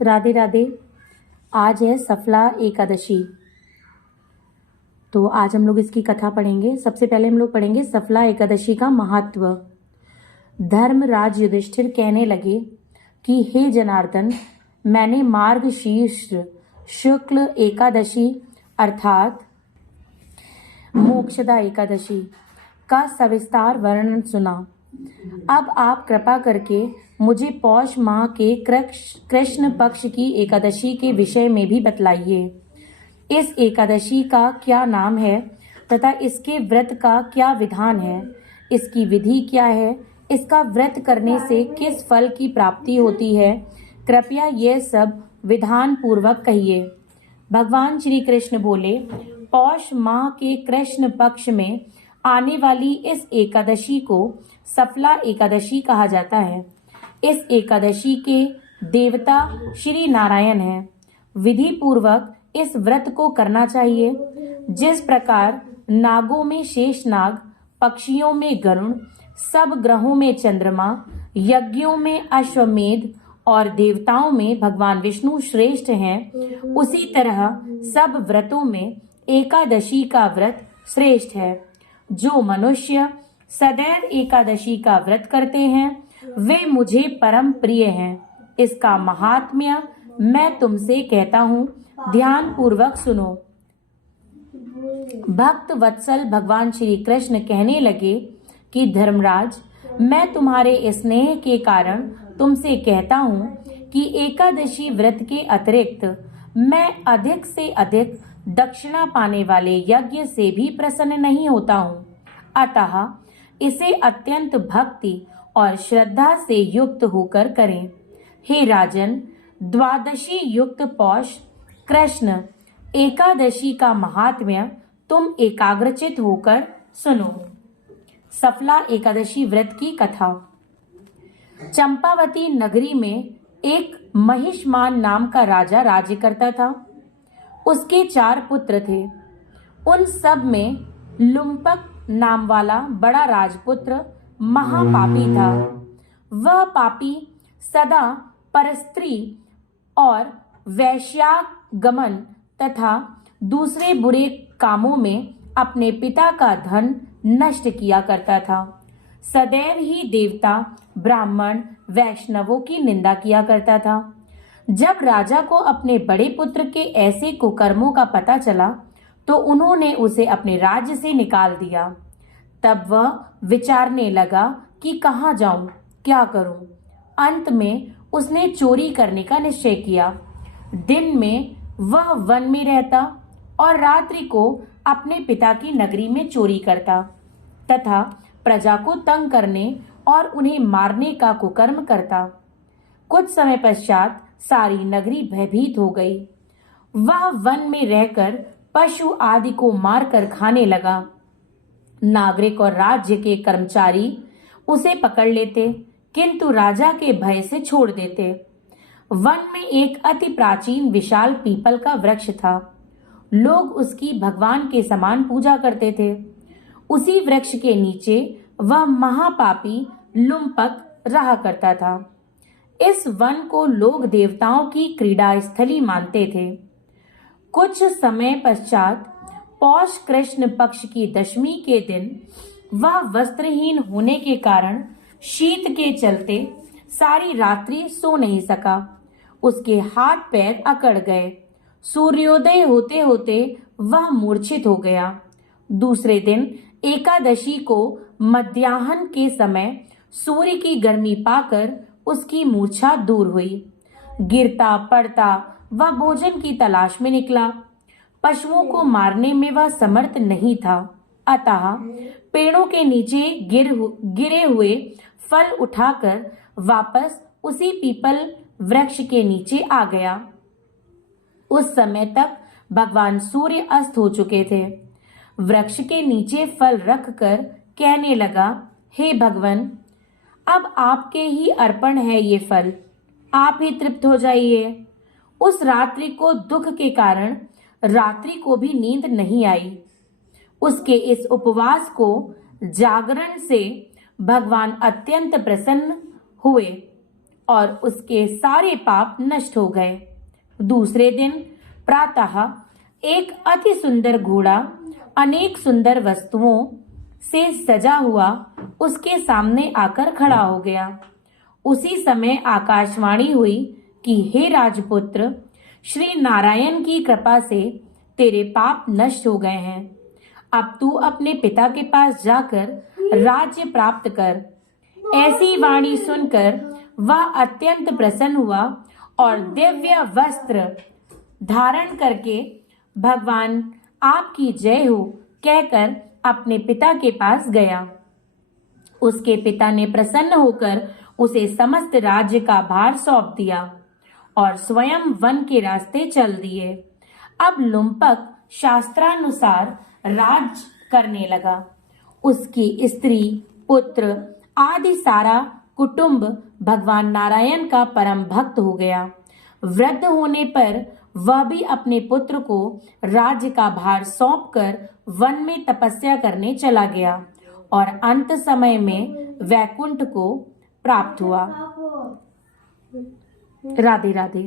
राधे राधे। आज है सफला एकादशी। तो आज हम लोग इसकी कथा पढ़ेंगे। सबसे पहले हम लोग पढ़ेंगे सफला एकादशी का महत्व। धर्मराज युधिष्ठिर कहने लगे कि हे जनार्दन, मैंने मार्गशीर्ष शुक्ल एकादशी अर्थात मोक्षदा एकादशी का सविस्तार वर्णन सुना। अब आप कृपा करके मुझे पौष माह के कृष्ण पक्ष की एकादशी के विषय में भी बतलाइए। इस एकादशी का क्या नाम है तथा इसके व्रत का क्या विधान है, इसकी विधि क्या है, इसका व्रत करने से किस फल की प्राप्ति होती है, कृपया यह सब विधान पूर्वक कहिए। भगवान श्री कृष्ण बोले, पौष माह के कृष्ण पक्ष में आने वाली इस एकादशी को सफला एकादशी कहा जाता है। इस एकादशी के देवता श्री नारायण हैं। विधि पूर्वक इस व्रत को करना चाहिए। जिस प्रकार नागों में शेषनाग, पक्षियों में गरुण, सब ग्रहों में चंद्रमा, यज्ञों में अश्वमेध और देवताओं में भगवान विष्णु श्रेष्ठ हैं, उसी तरह सब व्रतों में एकादशी का व्रत श्रेष्ठ है। जो मनुष्य सदैव एकादशी का व्रत करते हैं वे मुझे परम प्रिय हैं। इसका महात्म्य मैं तुमसे कहता हूँ, ध्यान पूर्वक सुनो। भक्त वत्सल भगवान श्री कृष्ण कहने लगे कि धर्मराज, मैं तुम्हारे स्नेह के कारण तुमसे कहता हूँ कि एकादशी व्रत के अतिरिक्त मैं अधिक से अधिक दक्षिणा पाने वाले यज्ञ से भी प्रसन्न नहीं होता हूँ। अतः इसे अत्यंत भक्ति और श्रद्धा से युक्त होकर करें। हे राजन, द्वादशी युक्त पौष कृष्ण एकादशी का महात्म्य तुम एकाग्रचित होकर सुनो। सफला एकादशी व्रत की कथा। चंपावती नगरी में एक महिष्मान नाम का राजा राज्य करता था। उसके 4 पुत्र थे। उन सब में लुम्पक नाम वाला बड़ा राजपुत्र महापापी था। वह पापी सदा परस्त्री और वैश्यागमन तथा दूसरे बुरे कामों में अपने पिता का धन नष्ट किया करता था। सदैव ही देवता, ब्राह्मण, वैष्णवों की निंदा किया करता था। जब राजा को अपने बड़े पुत्र के ऐसे कुकर्मों का पता चला तो उन्होंने उसे अपने राज्य से निकाल दिया। तब वह विचारने लगा कि कहाँ जाऊं, क्या करूं। अंत में उसने चोरी करने का निश्चय किया। दिन में वह वन में रहता और रात्रि को अपने पिता की नगरी में चोरी करता तथा प्रजा को तंग करने और उन्हें मारने का कुकर्म करता। कुछ समय पश्चात सारी नगरी भयभीत हो गई। वह वन में रहकर पशु आदि को मारकर खाने लगा। नागरिक और राज्य के कर्मचारी उसे पकड़ लेते, किंतु राजा के भय से छोड़ देते। वन में एक अति प्राचीन विशाल पीपल का वृक्ष था। लोग उसकी भगवान के समान पूजा करते थे। उसी वृक्ष के नीचे वह महापापी लुम्पक रहा करता था। इस वन को लोग देवताओं की क्रीड़ा स्थली मानते थे। कुछ समय पश्चात पौष कृष्ण पक्ष की दशमी के दिन वह वस्त्रहीन होने के कारण शीत के चलते सारी रात्रि सो नहीं सका। उसके हाथ पैर अकड़ गए। सूर्योदय होते होते वह मूर्छित हो गया। दूसरे दिन एकादशी को मध्याह्न के समय सूर्य की गर्मी पाकर उसकी मूर्छा दूर हुई। गिरता पड़ता वह भोजन की तलाश में निकला। पशुओं को मारने में वह समर्थ नहीं था, अतः पेड़ों के नीचे गिरे हुए फल उठाकर वापस उसी पीपल वृक्ष के नीचे आ गया। उस समय तक भगवान सूर्य अस्त हो चुके थे। वृक्ष के नीचे फल रखकर कहने लगा, हे भगवान, अब आपके ही अर्पण है ये फल, आप ही तृप्त हो जाइए। उस रात्रि को दुख के कारण रात्रि को भी नींद नहीं आई। उसके इस उपवास को जागरण से भगवान अत्यंत प्रसन्न हुए और उसके सारे पाप नष्ट हो गए। दूसरे दिन प्रातः एक अति सुंदर घोड़ा अनेक सुंदर वस्तुओं से सजा हुआ उसके सामने आकर खड़ा हो गया। उसी समय आकाशवाणी हुई कि हे राजपुत्र, श्री नारायण की कृपा से तेरे पाप नष्ट हो गए हैं। अब तू अपने पिता के पास जाकर राज्य प्राप्त कर। ऐसी वाणी सुनकर वह अत्यंत प्रसन्न हुआ और दिव्य वस्त्र धारण करके भगवान आपकी जय हो कहकर अपने पिता के पास गया। उसके पिता ने प्रसन्न होकर उसे समस्त राज्य का भार सौंप दिया और स्वयं वन के रास्ते चल दिए। अब लुम्पक शास्त्रानुसार राज करने लगा। उसकी स्त्री, पुत्र आदि सारा कुटुंब भगवान नारायण का परम भक्त हो गया। वृद्ध होने पर वह भी अपने पुत्र को राज्य का भार सौंपकर वन में तपस्या करने चला गया और अंत समय में वैकुंठ को प्राप्त हुआ। राधे राधे।